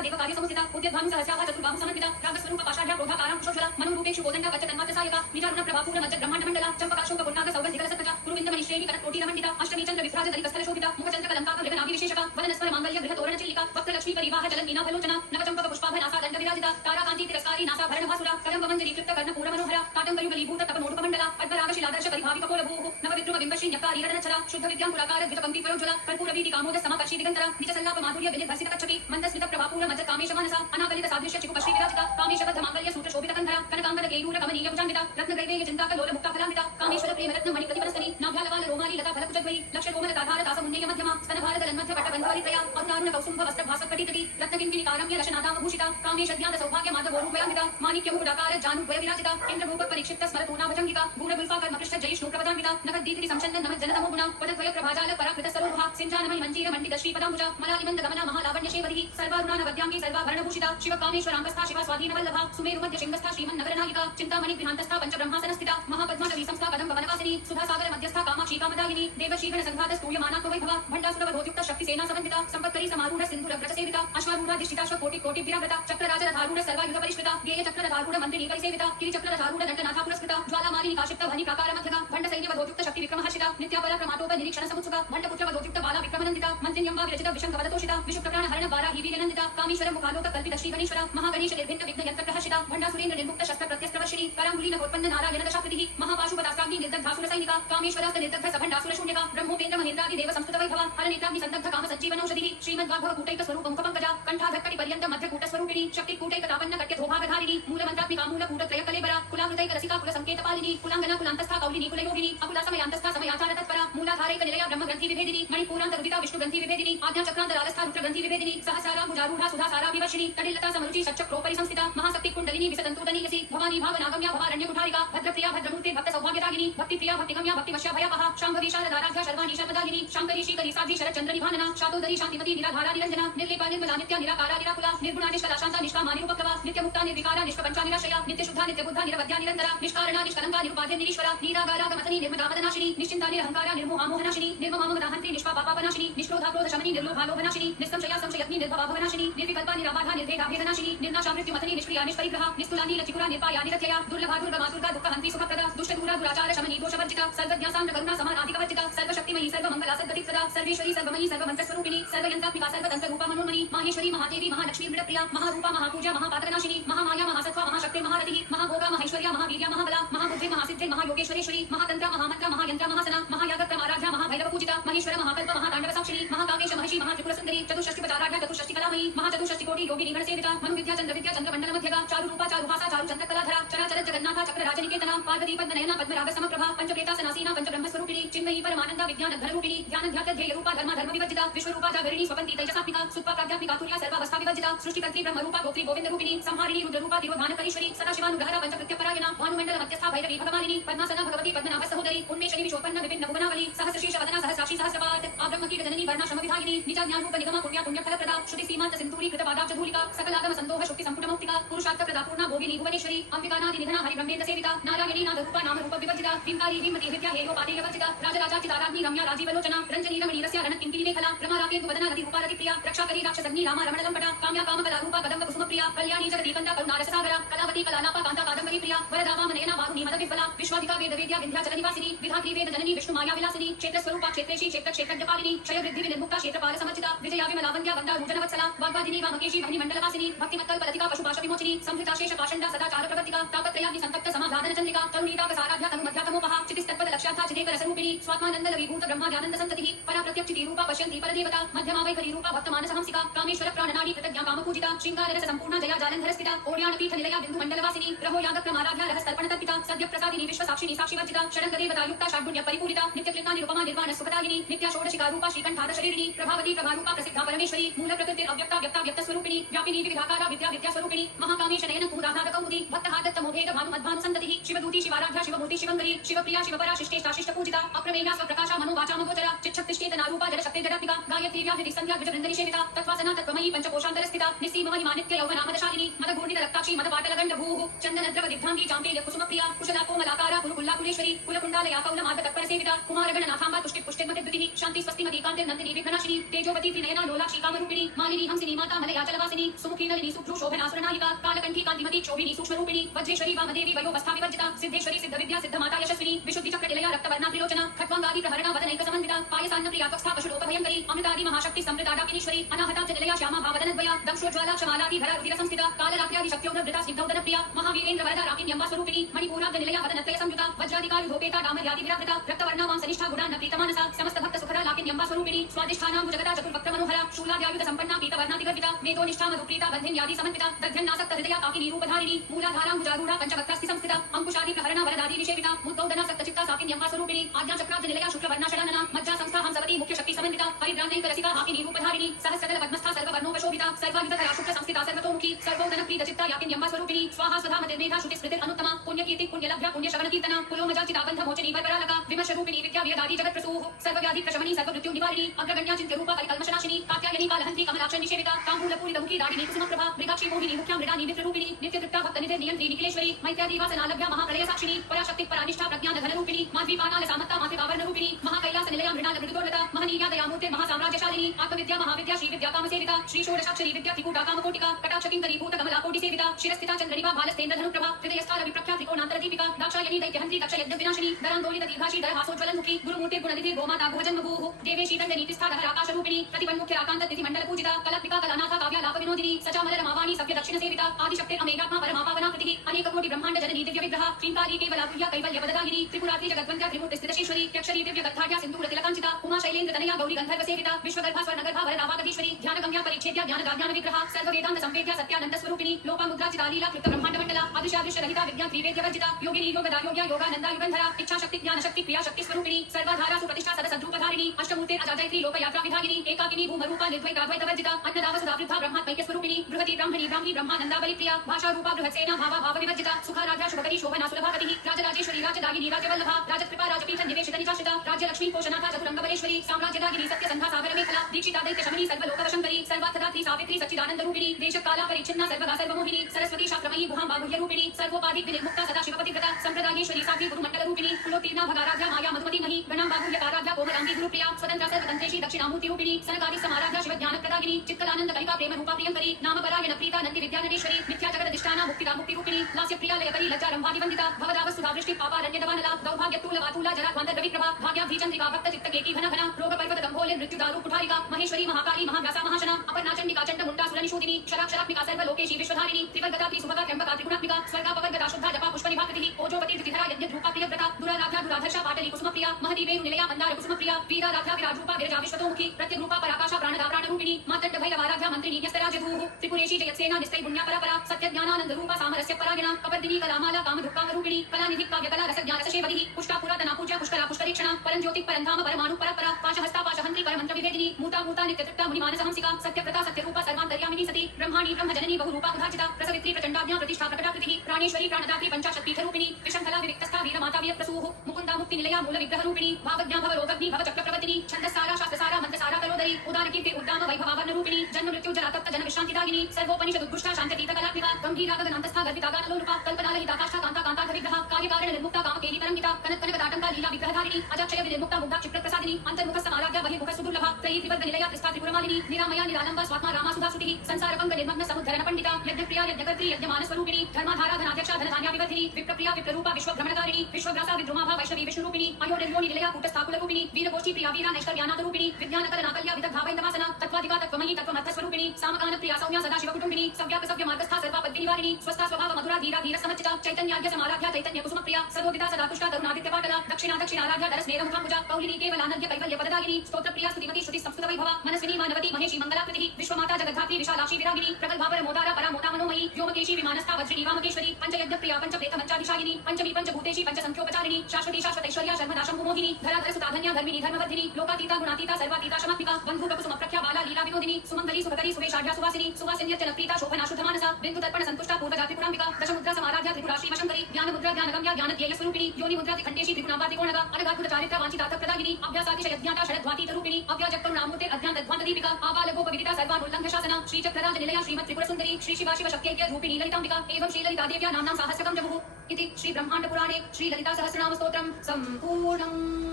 संस्था देवकार्य समुचिता उद्यद्भानु सहस्राः चतुर्बाहु समन्विता रागस्वरूप पाषाढ्या क्रोधाकारां कुशोषला मनोरूपेषु कोदण्डा पच्चतन्मात्र सायका निजारुण प्रभापूर मज्ज ब्रह्मांड मंडला चंपकाशोक पुन्नाग सौगंधिक रसकचा कुरुविंदमणि श्रेणी कनक कोटि रमण्डिता अष्टमी चंद्र विभ्राज दलित स्थल शोभिता मुखचंद्र कलंकाक गृहनाभि विशेषका वदनस्वर मांगल्य गृह तोरण चिल्लिका वक्र लक्ष्मी परिवाह चलन मीना भलोचना नवचंपक पुष्पाभ नासा दंड विराजिता ताराकांति तिरस्कारी नासा भरण भासुरा कदंब मंजरी क्लिप्त कर्ण पूर मनोहरा काटंबयुगलीभूत तप नोटुप मंडला अद्भराग शिलादर्श परिभाविक कोल भूः नव विद्रुम बिंबश्री न्यक्कारी रदनचला शुद्ध विद्यांकुराकार द्वित पंक्ति प्रयोज्वला कर्पूर वीति कामोद समाकर्षि दिगंतरा निज सल्लाप माधुर्य विनित भर्सित कच्छपि मंदस्मित प्रभापूर मज्ज कामेश मानसा अनाकलित सादृश्य चिकुपश्री विराजिता कामेश बद्ध मांगल्य सूत्र शोभित कंधरा कनकांबर केयूर कमनीय भुजान्विता रत्न ग्रैवेय चिंताक लोल मुक्ता फलान्विता कामेश्वर प्रेम रत्न मणि प्रतिपरस्तनी नाभ्यालवाल रोमाली लता फल कुचद्वयी लक्ष कोमल ताधार तास मुन्नेय मध्यमा स्तन भारत लन्मध्य पट बंधवारी त्रया अरुणारुण कौसुंभ वस्त्र भासक पटितटी रत्न किंकिणी कारम्य रशनादाम भूषिता कामेश ध्यान सौभाग्य माधव रूपयान्विता माणिक्य मुकुटाकार जानुभय विराजिता इंद्र भूप परीक्षित स्मरतूना भुजंगिका गूढ़ गुल्फाकर मकृष्ट जयिष्णु प्रपदान्विता नखद दीप्ति संचंदन नमः जनतमो गुणा पदद्वय प्रभाजाल पराकृत सरोहा सिंजानमणि मंजीर मंडित श्री पदांबुजा मलालिमंद गमना महालावण्य शेवधिः सर्वारुणान वद्यांगी सर्वाभरण भूषिता शिव कामेश्वरांगस्था शिवा स्वाधीन वल्लभा सुमेरु मध्य शिंगस्था श्रीमन् नगर नायिका चिंतामणि गृहांतस्था पंच ब्रह्मासन स्थिता महापद्माटवी संस्था कदंब वनवासिनी सुधा सागर मध्यस्था कामाक्षी कामदायिनी देवशीगण संघात स्तूयमाना वैभवा भंडासुर वधोयुक्त शक्ति सेना समन्विता संपत्करी समारूढ़ सिंधुर अग्रज सेविता अश्वारूढ़ाधिष्ठिता कोटि कोटि विराव्रता चक्रराज रथारूढ़ सर्वायुध परिष्कृता गेय चक्र रथारूढ़ मंत्रिणी परिसेविता किरि चक्र रथारूढ़ दंडनाथा पुरस्कृता ज्वालामालिनी काशिप्त भनी प्राकार मध्यगा भंड सैन्य वधोयुक्त शक्ति विक्रम हर्षिता नित्यापरा प्रमाटोप निरीक्षण समुत्सुका भंड पुत्र वधोयुक्त बाला विक्रमनंदिता मंत्रिण्यंबा विरचित विशंक वदतोषिता विशु प्रकरण हरण वारा वीर्यनंदिता कामेश्वर मुखालोक कल्पित श्री गणेश्वर महागणेश निर्भिन्न विघ्न यंत्र प्रहर्षिता भंडा सुरेंद्र निर्मुक्त शस्त्र प्रत्यस्त्रवर्षिणी करांगुली नवोत्पन्न नारायण दशाकृतिः महापाशुपदास्त्राग्नि निर्दग्धासुर सैनिका कामेश्वरास्त निर्दग्ध सभंडासुर शून्यका ब्रह्मोपेन्द्र महेंद्रादि देव संस्कृत वैभवा हर नेत्राग्नि संदग्ध काम संजीवनौषधिः श्रीमद्वाग्भव कूटैक स्वरूप मुख पंकजा कंठाधक्कटि पर्यंत मध्य कूट स्वरूपिणी शक्ति कूटैक तापन्न कट्य धोभागधारिणी मूल मंत्रात्मिका मूल कूट त्रय कलेबरा कुलामृतैक रसिका कुल संकेत पालिनी कुलांगना कुलांतस्था कौलिनी कुलयोगिनी अकुला समयांतस्था समयाचार तत्परा मूलाधारैक निलया ब्रह्म ग्रंथि विभेदिनी मणिपूरांत रुदिता विष्णु ग्रंथि विभेदिनी आज्ञा चक्रांत रालस्था रुद्र ग्रंथि विभेदिनी सहसारा भुजारूढ़ा सुधा सारा विवर्षिणी तडिलता समरुचि सच्चक्रोपरि संस्थिता महाशक्ति कुंडलिनी विसतंतुदनीयसी भवानी भावनागम्या भवारण्य कुठारिका भद्रप्रिया भद्रमूर्ते भक्त सौभाग्यदायिनी भक्तिप्रिया भक्तिगम्या भक्तिवश्या भयापहा शांभवी शारदाराध्या शर्वाणी शर्वदायिनी शांकरी श्रीकरी साध्वी शरद चंद्र निभानना शातोदरी शांतिमती निराधारा निरंजना निर्लिपा निर्मला नित्या निराकारा निराकुला निर्गुणा निष्कला शांता निष्कामा निरुपक्लवा नित्य मुक्ता निर्विकारा निष्प्रपंचा निराशया नित्य शुद्धा नित्य बुद्धा निरवध्या निरंतरा निष्कारणा निष्कलंका निरुपाध्य निरीश्वरा नीरागारागमथनी निर्मदावदनाशिनी निश्चिंता निरहंकारा निर्मोहामोहनाशिनी निर्ममामदाहंत्री निष्पापापापनाशिनी निष्क्रोधा क्रोध शमनी निर्लोभालोभनाशिनी निस्संशया संशयत्नी निर्भवाभवनाशिनी निर्विकल्पा निराबाधा निर्भेदाभेदनाशिनी निर्नाशा मृत्युमथनी निष्क्रिया निष्परिग्रहा निस्तुलानी लचिकुरा निर्पाया निरत्यया दुर्लभा दुर्गमा दुर्गा दुःखहंत्री सुखप्रदा दुष्टदूरा दुराचार शमनी दोषवर्जिता सर्वज्ञा सान्द्र करुणा समानाधिकवर्जिता सर्वशक्तिमयी सर्वमंगला सद्गतिप्रदा सर्वेश्वरी सर्वमयी सर्वमंत्रस्वरूपिणी सर्वयंत्रात्मिका सर्वतंत्र रूपा मनोन्मनी माहेश्वरी महादेवी महालक्ष्मी मृडप्रिया महारूपा महापूजा महापात्रनाशिनी महामाया महासत्त्वा महाशक्ति महारतिः महाभोगा महाऐश्वर्या महावीर्या महाबला महाबुद्धि महासिद्धि महायोगेश्वरेश्वरी महातंत्र महामंत्र महायंत्र महासना महायागक्रमाराध्या महाभैरव पूजिता महेश्वर महाकल्प महातांडव साक्षिणी महाकामेश महर्षि महात्रिपुर सुंदरी चतुष्षष्टिपचाराध्या चतुष्षष्टि कलामयी महाचतुष्षष्टि कोटि योगिनी गणसेविता मनुविद्या चंद्र मंडल मध्यगा चारुरूपा चारुभासा चारु चंद्र कलाधरा चराचर जगन्नाथा चक्र राजनिकेतना पार्वती पद्मनयना पद्मराग समप्रभा पंचप्रेतासनासीना पंचब्रह्म स्वरूपिणी चिन्मयी परमानंदा विज्ञान धनरूपिणी ध्यान ध्यात ध्येय रूपा धर्म धर्म विवर्जिता विश्वरूपा जागरिणी स्वपंती तेजसात्मिका सुप्पा प्राध्यात्मिका तुर्या सर्वावस्था विवर्जिता सृष्टिकर्त्री ब्रह्मरूपा गोत्री गोविंद रूपिणी संहारिणी रुद्ररूपा तिरोधानकरीश्वरी सदाशिवानुग्रहरा पंचकृत्यपरायणा भानुमंडल मध्यस्था भैरवी भगवानिनी पद्मासना भगवती पद्मनाभ सहोदरी उन्मेषणी विशोपन्न विपिन्न भुवनावली सहस्रशीर्ष वदना सहस्राक्षी सहस्रपाद आब्रह्मकीट जननी वर्णाश्रम विधायिनी निजा ज्ञान रूप निगम पुण्य पुण्य फलप्रदा श्रुति सीमांत सिंधूरी कृत पादाब्ज धूलिका सकलागम संदोह शुक्ति संपुट मौक्तिका पुरुषार्थ प्रदा पूर्णा भोगिनी भुवनेश्वरी अंबिकानादि निधना हरि ब्रह्मेन्द्र सेविता नारायणी नाद रूपा नाम रूप विवर्जिता हिंकारी हिमति विद्या हेयो पातेय वर्जिता राजराजा चिताराग्नि रम्या राजीवलोचना रंजनी रमणी रस्या रणत किंकिनी मेखला रमाराकेन्दु वदना रति रूपारति प्रिया रक्षाकरी राक्षसग्नि रामा रमण लंपटा काम्या काम कला रूपा कदम्ब कुसुम प्रिया कल्याणी जगदीकंदा करुणारस सागरा कलावती कलानापा कांता कादंबरी प्रिया वरदा वामनयना वारुणी मद विफला विश्वाधिका वेद वेद्या विंध्याचल निवासिनी विधात्री वेद जननी विष्णु माया विलासिनी क्षेत्र स्वरूपा क्षेत्रेशी क्षेत्र क्षेत्रज्ञपालिनी क्षय वृद्धि विनिर्मुक्ता क्षेत्रपाल समर्चिता विजया विमलावंत्या वंदा रूजनवत्सला वाग्वादिनी वामकेशी भनी मंडलवासिनी भक्तिमत्कल्प लतिका पशुपाश विमोचिनी संहृता शेष पाषंडा सदाचार प्रवर्तिका तापत्रयाग्नि संतप्त समाधान चंद्रिका तरुणीता साराध्या तनु मध्यातमोपहा चितिस्तत्पद लक्ष्यार्था चिदेक रसरूपिणी स्वात्मानंद विभूत ब्रह्माद्यानंद संततिः परा प्रत्यक्षिति रूपा पश्यन्ति परदेवता मध्यमा वैखरी रूपा भक्तमानस हंसिका कामेश्वर प्राणनाडी कृतज्ञा कामपूजिता शृंगार रस संपूर्ण जया जालंधर स्थिता ओड्यान पीठ निलया बिंदु मंडलवासिनी रहो यागक्रमाराध्या रहस्तर्पण तर्पिता सद्य प्रसादिनी विश्व साक्षिणी साक्षिवर्जिता षडंग देवता युक्ता षड्गुण्य परिपूरिता नित्य क्लिन्ना निरुपमा निर्वाण सुखदायिनी नित्या षोडशिका रूपा श्रीकंठार शरीरिणी प्रभावती प्रभारूपा प्रसिद्धा परमेश्वरी मूल प्रकृति अव्यक्ता व्यक्ता व्यक्त स्वरूपिणी व्यापिनी विविधाकारा विद्या विद्या स्वरूपिणी महाकामेश नयन कुमुदाधार कौमुदी भक्तहादत्त मोभेद भानुमद्भानु संततिः शिवदूती शिवाराध्या शिवमूर्ति शिवंकरी शिवप्रिया शिवपरा शिष्टेष्टा शिष्ट पूजिता अप्रमेया स्वप्रकाशा मनोवाचा मगोचरा चिच्छक्तिष्ठेत नारूपा जलशक्ति जडात्मिका गायत्री व्याहृति संध्या द्विजवृंदनी सेविता तत्वासना तत्त्वमयी पंचकोशांतर स्थिता निस्सीम महिमा नित्य यौवना मदशालिनी मदघूर्णित रक्ताक्षी मदपाटल गंड भूः चंदनद्रव दिग्धांगी चांपेय कुसुमप्रिया कुशला कोमलाकारा कुरुकुल्लाकुलेश्वरी कुलकुंडालया कौलमार्ग तत्पर सेविता कुमारगण नाथांबा तुष्टि पुष्टिमतिद्वितिः शांति स्वस्ति मदीकांते नंदिनी विघ्ननाशिनी तेजोवती त्रिनयना लोलाक्षी कामरूपिणी मालिनी हंसिनी माता मलयाचलवासिनी सुमुखी नलिनी सुभ्रू शोभनासुरनायिका कालकंठी कांतिमती क्षोभिनी सूक्ष्मरूपिणी वज्रेश्वरी वामदेवी वयोवस्था विवर्जिता सिद्धेश्वरी सिद्धविद्या सिद्धमाता यशस्विनी विशुद्धि चक्र निलया रक्तवर्णा त्रिलोचना खट्वांगादि प्रहरणा वदनैक समन्विता पायसान्न प्रिया त्वस्था पशुलोपभयंकरी अमृतादि महाशक्ति समृता डाकिनीश्वरी अनाहता च निलया श्यामा भावदनद्वया दंशोज्ज्वाला क्षमालादि धरा रुधिर संस्थिता कालरात्र्यादि शक्त्योद्धृता स्निग्धौदन प्रिया महावीरेन्द्र वरदा राकिन्यम्बा स्वरूपिणी मणिपूराब्ध निलया वदनत्रय संयुता वज्राधिकायुधोपेता डामर्यादि विरावृता रक्तवर्णा वांसनिष्ठा गुणान्न प्रीतमानसा समस्त भक्त सुखदा लाकिन्यम्बा स्वरूपिणी स्वादिष्ठानां भुजगता चतुर्वक्त्र मनोहरा शूलाद्यायुध संपन्ना पीतवर्णाति गर्विता मेधोनिष्ठा मधुप्रीता बन्धिन्यादि समन्विता दध्यन्नासक्त हृदया काकिनी रूपधारिणी मूलाधारां भुजारूढा पंचवक्त्रास्ति संस्थिता अंकुशादि प्रहरणा वरदादि निषेविता मुद्गौदना सक्तचित्ता साकिन्यम्बा स्वरूपिणी आज्ञाचक्राब्ध निलया शुक्लवर्णा षडानना मज्जा संस्था हंसवती मुख्य शक्ति समन्विता हरिद्रान्नैक रसिका हाकिनी रूपधारिणी सहस्रदल पद्मस्था सर्ववर्णोपशोभिता सर्वायुधधरा शुक्ल संस्थिता सर्वतोमुखी सर्वोदन प्रीत चित्ता याकिन्यम्बा स्वरूपिणी स्वाहा स्वधा मतिर्मेधा श्रुति स्मृतिर् अनुत्तमा पुण्यकीर्ति पुण्यलभ्या पुण्यश्रवण कीर्तना पुलोमजाचिता बंध मोचनी वरपरालका विमर्श रूपिणी विद्या वियदादि जगत प्रसूः सर्वव्याधि प्रशमनी सर्वमृत्यु निवारिणी अग्रगण्या चिन्त्य रूपा कलिकल्मषनाशिनी कात्यायनी कालहंत्री कमलाक्ष निषेविता तांबूलपूरित मुखी दाडिनी कुसुमप्रभा मृगाक्षी मोहिनी मुख्या मृडानी नित्य रूपिणी नित्यतृप्ता भक्तनिधि नियंत्री निखिलेश्वरी मैत्र्यादिवासनालभ्या महाप्रलय साक्षिणी पराशक्ति परानिष्ठा प्रज्ञान धन रूपिणी माध्वीपानाल सामत्ता मातृकावर्ण रूपिणी महाकैलास निलया मृणाल मृदुदोर्लता महनीया दयामूर्ति महासाम्राज्यशालिनी आत्मविद्या महाविद्या श्री विद्या कामसेविता श्री षोडशाक्षरी विद्या त्रिकूटा कामकोटिका कटाक्षकिंकरी भूत कमलाकोटि सेविता शिरस्थिता चंद्रनिभा भालस्तेन्द्र धनुप्रभा हृदयस्थाल विप्रख्या त्रिकोणांतर दीपिका दाक्षायणी दैत्यहंत्री दक्ष यज्ञ विनाशिनी दरांदोलित दीर्घाशी दरहासोज्ज्वलन्मुखी गुरुमूर्ति गुणनिधि गोमाता भुजन्मभूः देवेशी दण्डनीतिस्था दहर आकाशरूपिणी प्रतिपन्मुख्यराकान्त तिथिमण्डल पूजिता कलत्मिका कलानाथा काव्या लाप विनोदिनी सचामल रमावाणी सभ्य दक्षिण सेविता आदिशक्ति अमेयात्मा परमापावना कृतिः अनेक कोटि ब्रह्मांड जननी दिव्य विग्रह किंकारी केवलाभ्या कैवल्य वददायिनी त्रिपुरात्रि जगद्वन्द्या त्रिमूर्ति स्थितशेश्वरी त्यक्षरी दिव्य गद्धाढ्या सिंदूर तिलकांचिता उमा शैलेन्द्र तनया गौरी गंधर्व सेविता विश्वगर्भा स्वर्णगर्भा वरदावागधीश्वरी ध्यान गम्या परिच्छेद्या ज्ञान दाज्ञान विग्रह सर्व वेदांत संवेद्या सत्यानंद स्वरूपिणी लोपामुद्रा चितालीला कृत ब्रह्मांड मंडला अदृश्यादृश्य रहिता विद्या त्रिवेद्य वर्जिता योगिनी योगदा योग्या योगानंदा युगंधरा इच्छा शक्ति ज्ञान शक्ति क्रिया शक्ति स्वरूपिणी सर्वाधारा सुप्रतिष्ठा सदसद्रूपधारिणी अष्टमूर्ते अजाजयत्री लोकयात्रा विधायिनी एकाकिनी भूमरूपा निर्द्वैताद्वैत वर्जिता अन्नदाव सुधावृद्धा ब्रह्मात्मैक्य स्वरूपिणी बृहति ब्राह्मणी ब्राह्मी ब्रह्मानंदा बलिप्रिया भाषा रूपा बृहत्सेना भावा भाव विवर्जिता सुखाराध्या शुभकरी शोभना सुलभापतिः राजराजेश्वरी राजदायिनी राजवल्लभा राजकृपा राजपीठ निवेशित निचाश्रिता राज्यलक्ष्मी पोषणाथा चतुरंगबलेश्वरी साम्राज्यदायिनी सत्यसंधा सागर मेखला दीक्षिता दैत्य शमनी सर्वलोकवशंकरी सर्वार्थदात्री सावित्री सच्चिदानंद रूपिणी देशकाला परिच्छिन्ना सर्वगा सर्वमोहिनी सरस्वती शास्त्रमयी गुहां बाहुल्य रूपिणी सर्वोपाधि विनिर्मुक्ता सदा शिवपतिव्रता संप्रदायेश्वरी साध्वी गुरुमंडल रूपिणी कुलोत्तीर्णा भगाराध्या माया मधुमती मही गणां बाहुल्यकाराध्या कोमलांगी गुरुप्रिया स्वतंत्रा सर्वतंत्रेशी दक्षिणामूर्ति रूपिणी सनकादि समाराध्या शिवज्ञानप्रदायिनी चित्कलानंद कलिका प्रेम रूपा प्रियंकरी नामपरायण प्रीता नंदि विद्यानटेश्वरी मिथ्या जगदधिष्ठाना मुक्तिदा मुक्ति रूपिणी लास्यप्रिया लयकरी लज्जारंभादिवंदिता भवदावस्तुधा वृष्टि पापारण्यदवानला दौर्भाग्यतूल वातूला जराध्वांतर रविप्रभा भाग्याभीचंद्रिका भक्त चित्तकेकी घन घना रोग पर्वत गंभोले मृत्युदारु कुठारिका महेश्वरी महाकाली महाव्यासा महाशना अपर्णा चंडिका चंड मुंडा सुरनिशूदिनी शराक्षरात्मिका सर्वलोकेशी विश्वधारिणी त्रिवर्गदात्री सुभगा त्र्यंबका त्रिगुणात्मिका स्वर्गापवर्गदा शुद्धा जपा पुष्पनिभाकृतिः ओजोपति त्रिधरा यज्ञधूपा प्रियव्रता दुराराध्या दुराधर्षा पाटली कुसुमप्रिया महती वेणु निलया मंदार कुसुमप्रिया वीराराध्या विराजरूपा विरजा विश्वतोमुखी प्रत्यग्रूपा पराकाशा प्राणदा प्राणरूपिणी मातंड भैरवाराध्या मंत्रिणी न्यस्तराजधूः त्रिपुरेशी जयत्सेना निस्तै पुण्या परापरा सत्यज्ञानानंद रूपा सामरस्य परागिणा कपर्दिनी कलामाला कामधुक्कामरूपिणी कलानिधि काव्यकला रसज्ञानरसशेवधिः पुष्टा पुरातना पूज्या पुष्करा पुष्करीक्षणा परंज्योति परंधाम परमाणु परापरा पाशहस्ता पाशहंत्री परमंत्र विवेदिनी मूता मूता नित्यतृप्ता मुनिमानसहंसिका सत्यव्रता सत्यरूपा सर्वान्तर्यामिनी सती ब्रह्माणी ब्रह्मजननी बहुरूपा उदाचिता प्रसवित्री प्रचंडाज्ञा प्रतिष्ठा प्रकटाकृतिः प्राणेश्वरी प्राणदात्री पंचाशत्पीठरूपिणी विशंखला विविक्तस्था वीरमाता वीरप्रसूः मुकुंदा मुक्ति निलया मूल विग्रहरूपिणी भावज्ञा भवरोगग्नि भवचक्रप्रवर्तिनी छन्दसारा शास्त्रसारा मंत्रसारा कलोदरी उदारकीर्ति उद्दाम वैभवावर्णरूपिणी जन्म मृत्युजरा तप्त जन विश्रांतिदायिनी सर्वोपनिषद उद्घुष्टा शांत्यतीत कलात्मिका गंभीरागगनान्तस्था गर्भिता गानलोलुपा कल्पनालहिता काष्ठा कांता कांता विग्रह कार्यकारण निर्मुक्ता कामकेली परंगिता कनक कनक दाटंका लीला विग्रहधारिणी अजाक्षय विनिर्मुक्ता मुग्धा क्षिप्रप्रसादिनी अंतर्मुख समाराध्या बहिर्मुख सुदुर्लभा त्रयी त्रिवर्ग निलया त्रिस्था त्रिपुरमालिनी निरामया निरालंबा स्वात्मा रामा सुधा सुतिः संसारपंग निर्मग्न समुद्धरण पंडिता यज्ञप्रिया यज्ञकर्त्री यज्ञमान स्वरूपिणी धर्माधारा धनाध्यक्षा धनधान्या विवर्धिनी विप्रप्रिया विप्ररूपा विश्वभ्रमणकारिणी विश्वव्यासा विद्रुमाभा वैष्णवी विष्णुरूपिणी अयोनिर्योनि निलया कूटस्थाकुलरूपिणी वीरगोष्ठी प्रिया वीरा नैष्कर्यानाथरूपिणी विज्ञानकल नाकल्या विदग्धावैन्दवासना तत्त्वाधिका तत्त्वमयी तत्त्वमर्थस्वरूपिणी सामगान प्रिया सौम्या सदा शिवकुटुम्बिनी सव्याप सव्य मार्गस्था सर्वापद्विनिवारिणी स्वस्था स्वभाव मधुरा धीरा धीर समचिता चैतन्याद्य समाराध्या चैतन्य कुसुमप्रिया सर्वोदिता सदा तुष्टा तरुणादित्य पाटला दक्षिणा दक्षिणाराध्या दरस्नेह मुखाम्बुजा कौलिनी केवलानंद्य कैवल्य पददायिनी स्तोत्रप्रिया स्तुतिमती श्रुति संस्कृत वैभवा मनस्विनी मानवती महेशी मंगलाकृतिः विश्वमाता जगद्धात्री विशालाक्षी विरागिनी प्रगल्भापर मोदारा परा मोदा मनोमयी व्योमकेशी विमानस्था वज्रिणी वामकेश्वरी पंचयज्ञ प्रिया पंचप्रेत मंचाधिशायिनी पंचमी पंचभूतेशी पंचसंख्योपचारिणी शाश्वती शाश्वतैश्वर्या शर्मदाशंभु मोहिनी धराधर सुताधन्या धर्मिणी धर्मवर्धिनी लोकातीता गुणातीता सर्वातीता शमात्मिका बंधु कुसुम प्रख्या बाला लीला विनोदिनी सुमंगली सुभकरी सुवेशाढ्या सुवासिनी सुवासिन्यत्य नप्रीता शोभना शुद्धमानसा बिंदु तर्पण संतुष्टा पूर्वजा त्रिपुरांबिका दशमुद्रा समाराध्या त्रिपुराश्री वशंकरी ज्ञान मुद्रा ज्ञानगम्या ज्ञानध्येय स्वरूपिणी योनि मुद्रा त्रिखंडेशी त्रिगुणांबा त्रिकोणगा अनगात्मक चारित्र्य वांछितार्थ प्रदायिनी अभ्यासातिशय यज्ञाता षडध्वातीत रूपिणी अव्याजक्तरुणामूर्ते अज्ञान तद्वांत दीपिका आबालगोप विदिता सर्वानुल्लंघ शासना श्रीचक्रराज निलया श्रीमत् त्रिपुर सुंदरी श्री शिवा शिव शक्त्यैक्य रूपिणी ललिताम्बिका एवं श्रीललिता देव्या नाम्नां साहस्रकं जमुः इति श्रीब्रह्माण्डपुराणे श्रीललिता सहस्रनाम स्तोत्रं सम्पूर्णम्।